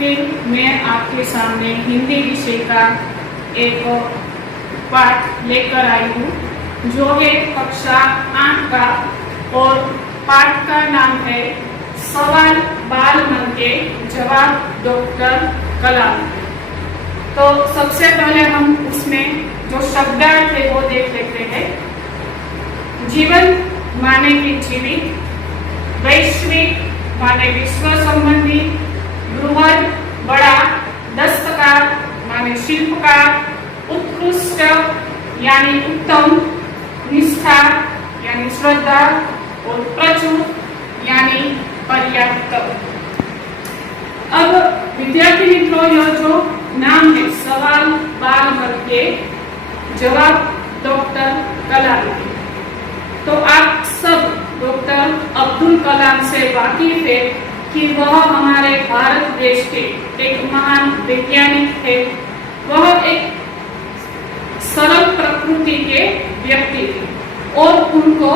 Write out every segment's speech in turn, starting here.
फिर मैं आपके सामने हिंदी विषय का एक पाठ लेकर आई हूँ जो है कक्षा 8 का, और पाठ का नाम है सवाल बाल मन के जवाब डॉक्टर कलाम। तो सबसे पहले हम उसमें जो शब्दार्थ है वो देख लेते हैं। जीवन माने कि जीवित, वैश्विक माने विश्व संबंधी, बृहद बड़ा, दस्तकार माने शिल्पकार, उत्कृष्ट यानी उत्तम, निष्ठा यानी श्रद्धा, और प्रचुर यानी पर्याप्त। अब विद्यार्थी मित्रों, यह जो नाम है सवाल बाल मन के जवाब डॉक्टर कलाम, तो आप सब डॉक्टर अब्दुल कलाम से वाकिफ है कि वह हमारे भारत देश के एक महान वैज्ञानिक है। वह एक सरल प्रकृति के व्यक्ति थे और उनको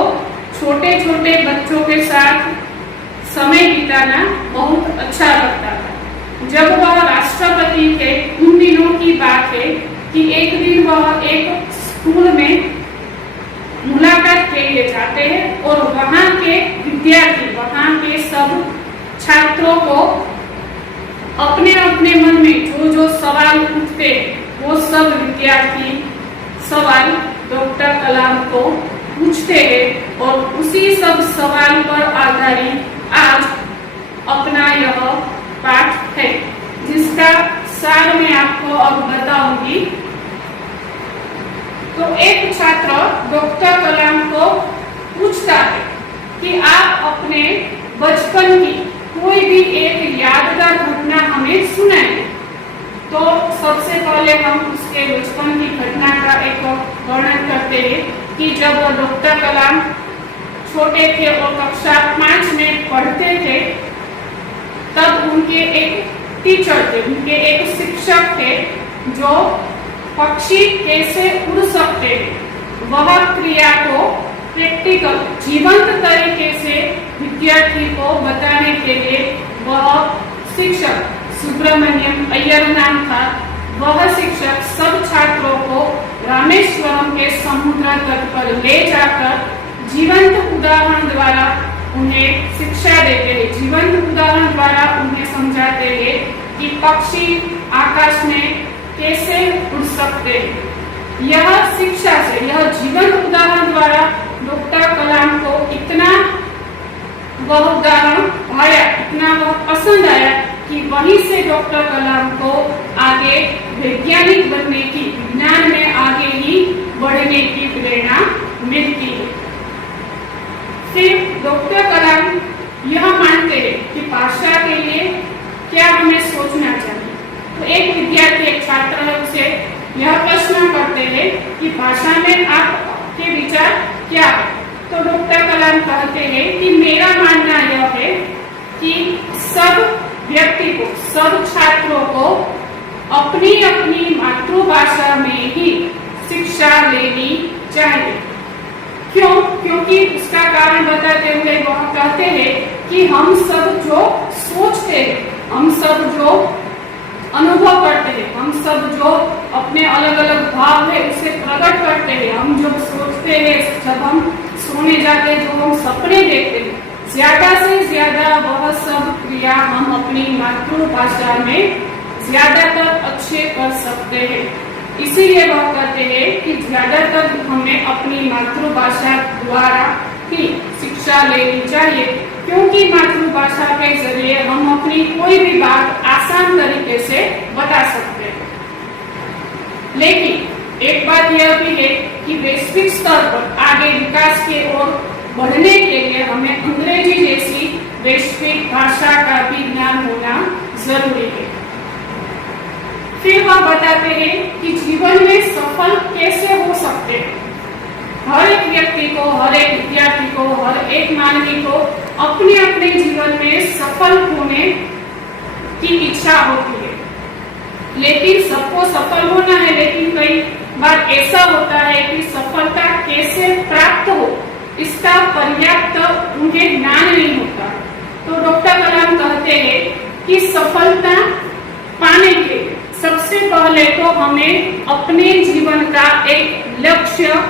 छोटे छोटे बच्चों के साथ समय बिताना बहुत अच्छा लगता था। जब वह राष्ट्रपति थे उन दिनों की बात है कि एक दिन वह एक स्कूल में मुलाकात के लिए जाते हैं और वहाँ के विद्यार्थी, वहाँ के सब छात्रों को अपने अपने मन में जो जो सवाल उठते वो सब विद्यार्थी सवाल डॉक्टर कलाम को पूछते हैं, और उसी सब सवाल पर आधारित आज अपना यह पाठ है जिसका सार मैं आपको अब बताऊंगी। तो एक छात्र डॉक्टर कलाम को पूछता है कि आप अपने बचपन की कोई भी एक यादगार घटना हमें सुनाएं। तो सबसे पहले हम उसके बचपन की घटना का एक वर्णन करते हैं कि जब डॉक्टर कलाम छोटे थे और कक्षा 5 में पढ़ते थे, तब उनके एक टीचर थे, उनके एक शिक्षक थे जो पक्षी कैसे उड़ सकते हैं वह क्रिया को प्रैक्टिकल जीवंत तरीके से विद्यार्थी को बताने के लिए वह शिक्षक सुब्रमण्यम अय्यर नाम था। वह शिक्षक सब छात्रों को रामेश्वरम के समुद्र तट पर ले जाकर जीवंत उदाहरण द्वारा उन्हें शिक्षा देते हैं, जीवंत उदाहरण द्वारा उन्हें समझाते हैं कि पक्षी आकाश में कैसे उड़ सकते हैं। यह शिक्षा से, यह जीवंत उदाहरण द्वारा डॉक्टर कलाम को इतना वह उदाहरण भाया, इतना वह पसंद आया कि वहीं से डॉक्टर कलाम को आगे वैज्ञानिक बनने की, विज्ञान में आगे ही बढ़ने की प्रेरणा मिलती है। फिर डॉक्टर कलाम यह मानते हैं कि भाषा के लिए क्या हमें सोचना चाहिए। तो एक विद्यार्थी, एक छात्र है, उसे यह प्रश्न करते हैं कि भाषा में आपके विचार क्या है। तो डॉक्टर कलाम कहते हैं कि मेरा मानना यह है कि सब व्यक्ति को, सब छात्रों को अपनी अपनी मातृभाषा में ही शिक्षा लेनी चाहिए। क्यों? क्योंकि उसका कारण बताते हुए वह कहते हैं कि हम सब जो सोचते हैं, हम सब जो अनुभव करते हैं, हम सब जो अपने अलग अलग भाव है उसे प्रकट करते हैं, हम जो सोचते हैं, जब हम सोने जाते हैं, जो हम सपने देखते हैं, ज्यादा से ज्यादा वह सब क्रिया हम अपनी मातृभाषा में ज्यादातर अच्छे कर सकते हैं। इसीलिए वह कहते हैं कि ज्यादातर हमें अपनी मातृभाषा द्वारा ही शिक्षा लेनी चाहिए, क्योंकि मातृभाषा के जरिए हम अपनी कोई भी बात आसान तरीके से बता सकते हैं। लेकिन एक बात यह भी है कि वैश्विक स्तर पर आगे विकास की ओर बढ़ने के लिए हमें अंग्रेजी जैसी वैश्विक भाषा का भी ज्ञान होना जरूरी है। फिर वह बताते हैं कि जीवन में सफल कैसे हो सकते हैं। हर एक व्यक्ति को, हर एक विद्यार्थी को, हर एक मानवी को अपने अपने जीवन में सफल होने की इच्छा होती है, लेकिन सबको सफल होना है, लेकिन कई बार ऐसा होता है कि सफलता कैसे प्राप्त हो इसका पर्याप्त उन्हें ज्ञान नहीं होता। तो डॉक्टर कलाम कहते हैं कि सफलता पाने के लिए सबसे पहले तो हमें अपने जीवन का एक लक्ष्य,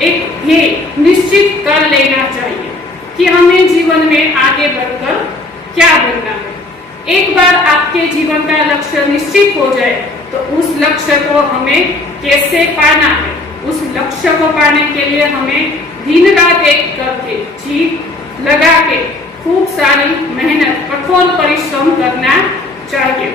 एक ध्येय निश्चित कर लेना चाहिए कि हमें जीवन में आगे बढ़कर क्या बनना है। एक बार आपके जीवन का लक्ष्य निश्चित हो जाए तो उस लक्ष्य को हमें कैसे पाना है, उस लक्ष्य को पाने के लिए हमें दिन रात एक करके जी लगा के खूब सारी मेहनत, कठोर परिश्रम करना चाहिए।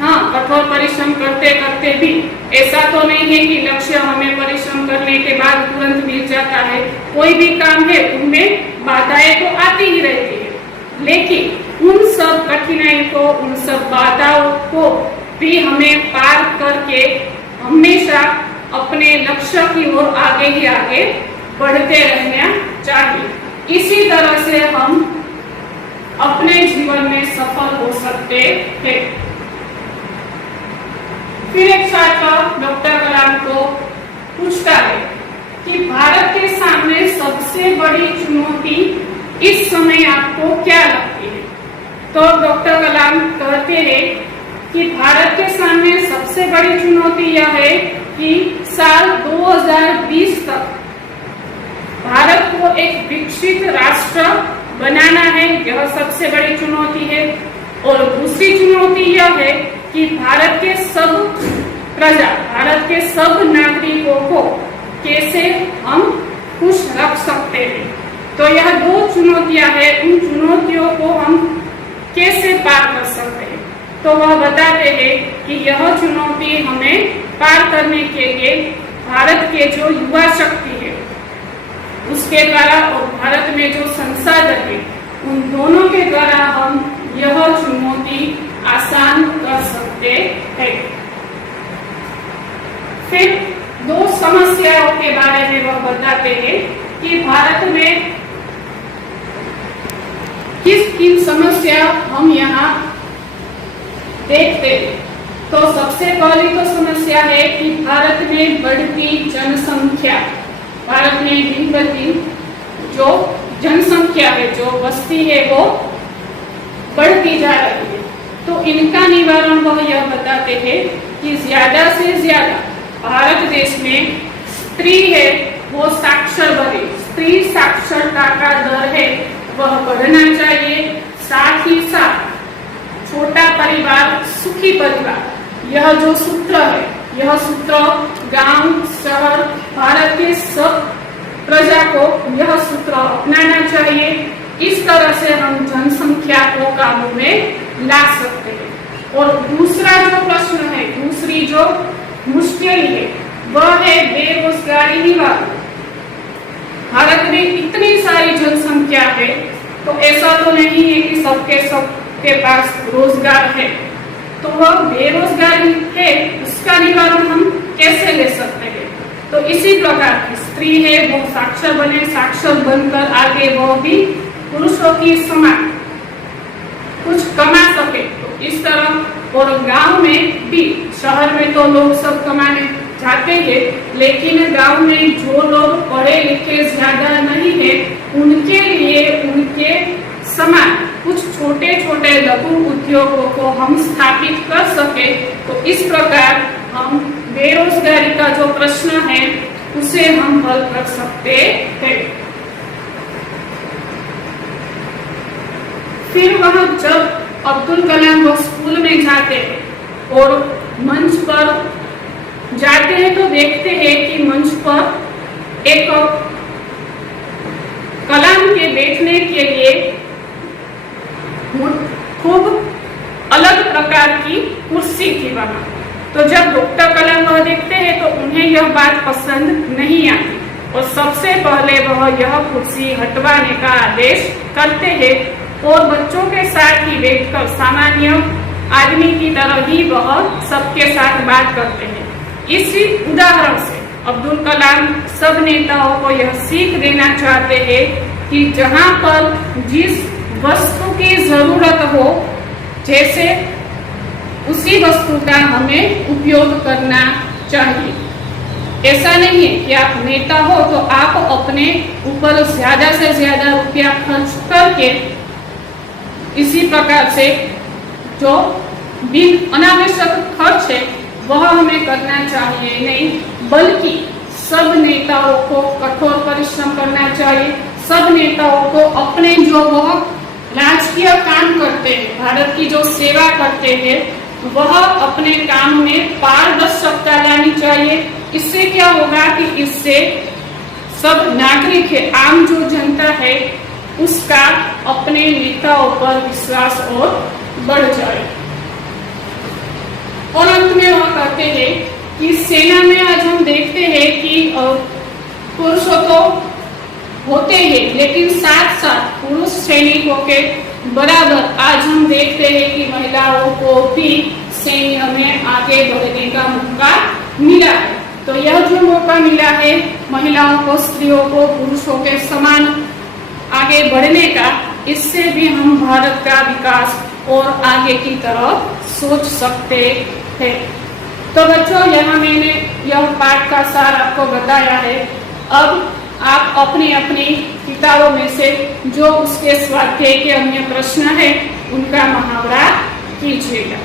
हाँ, कठोर परिश्रम करते करते भी ऐसा तो नहीं है कि लक्ष्य हमें परिश्रम करने के बाद तुरंत मिल जाता है। कोई भी काम है उनमें बाधाएं तो आती ही रहती है, लेकिन उन सब कठिनाई को, उन सब बाधाओं को भी हमें पार करके हमेशा अपने लक्ष्य की ओर आगे ही आगे बढ़ते रहना चाहिए। इसी तरह से हम अपने जीवन में सफल हो सकते हैं। फिर एक छात्र डॉक्टर कलाम को पूछता है कि भारत के सामने सबसे बड़ी चुनौती इस समय आपको क्या लगती है? तो डॉक्टर कलाम कहते हैं कि भारत के सामने सबसे बड़ी चुनौती यह है कि साल 2020 तक भारत को एक विकसित राष्ट्र बनाना है, यह सबसे बड़ी चुनौती है। और दूसरी चुनौती यह है कि भारत के सब प्रजा, भारत के सब नागरिकों को कैसे हम खुश रख सकते हैं। तो यह दो चुनौतियां हैं, उन चुनौतियों को हम कैसे पार कर सकते हैं। तो वह बताते हैं कि यह चुनौती हमें पार करने के लिए भारत के जो युवा शक्ति है उसके द्वारा और भारत में जो संसाधन है उन दोनों के द्वारा हम यह चुनौती आसान कर सकते हैं। फिर दो समस्याओं के बारे में वह बताते हैं कि भारत में किन समस्या हम यहाँ देखते हैं। तो सबसे पहली तो समस्या है कि भारत में बढ़ती जनसंख्या, भारत में दिन ब दिन जो जनसंख्या है, जो बस्ती है वो बढ़ती जा रही है। तो इनका निवारण वह यह बताते हैं कि ज्यादा से ज्यादा भारत देश में स्त्री है वो साक्षर बने, स्त्री साक्षरता का दर है वह बढ़ना चाहिए। साथ ही साथ छोटा परिवार सुखी परिवार, यह जो सूत्र है, यह सूत्र गांव शहर भारत के सब प्रजा को यह सूत्र अपनाना चाहिए। इस तरह से हम जनसंख्या को काबू में ला सकते हैं। और दूसरा जो प्रश्न है, दूसरी जो मुश्किल है वह है बेरोजगारी निवारण। भारत में इतनी सारी जनसंख्या है तो ऐसा तो नहीं है कि सबके पास रोजगार है, तो वह बेरोजगारी है उसका निवारण हम कैसे ले सकते हैं। तो इसी प्रकार की स्त्री है वो साक्षर बने, साक्षर बनकर आगे वो भी पुरुषों की समान कुछ कमा सके। तो इस तरह और गांव में भी, शहर में तो लोग सब कमाने जाते हैं, लेकिन गांव में जो लोग पढ़े लिखे ज्यादा नहीं है उनके लिए उनके समान कुछ छोटे छोटे लघु उद्योगों को हम स्थापित कर सके। तो इस प्रकार हम बेरोजगारी का जो प्रश्न है उसे हम हल कर सकते हैं। फिर वह जब अब्दुल कलाम वो स्कूल में जाते हैं और मंच पर जाते हैं तो देखते हैं कि मंच पर एक कलाम के बैठने के लिए खूब अलग प्रकार की कुर्सी थी वहां। तो जब डॉक्टर कलाम वह देखते हैं तो उन्हें यह बात पसंद नहीं आती और सबसे पहले वह यह कुर्सी हटवाने का आदेश करते हैं और बच्चों के साथ ही बैठकर सामान्य आदमी की तरह ही वह सबके साथ बात करते हैं। इसी उदाहरण से अब्दुल कलाम सब नेताओं को यह सीख देना चाहते हैं कि जहां पर जिस वस्तु की जरूरत हो, जैसे उसी वस्तु का हमें उपयोग करना चाहिए। ऐसा नहीं है कि आप नेता हो तो आप अपने ऊपर ज्यादा से ज्यादा रुपया खर्च करके इसी प्रकार से जो बिन अनावश्यक खर्च है वह हमें करना चाहिए नहीं, बल्कि सब नेताओं को कठोर परिश्रम करना चाहिए। सब नेताओं को अपने जो वह राजकीय काम करते हैं, भारत की जो सेवा करते हैं, वह अपने काम में पारदर्शिता लानी चाहिए। इससे क्या होगा कि इससे सब नागरिक है, आम जो जनता है, उसका अपने नेताओं पर विश्वास और बढ़ जाए। और अंत में वह कहते हैं कि सेना में आज हम देखते हैं कि पुरुषों तो होते हैं, लेकिन साथ साथ पुरुष सैनिकों के बराबर आज हम देखते हैं कि महिलाओं को भी सैन्य में आगे बढ़ने का मौका मिला है। तो यह जो मौका मिला है महिलाओं को, स्त्रियों को पुरुषों के समान आगे बढ़ने का, इससे भी हम भारत का विकास और आगे की तरफ सोच सकते हैं। तो बच्चों, यहाँ मैंने यह पाठ का सार आपको बताया है। अब आप अपनी अपनी किताबों में से जो उसके स्वाध्याय के अन्य प्रश्न है उनका मुहावरा कीजिएगा।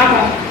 आभार।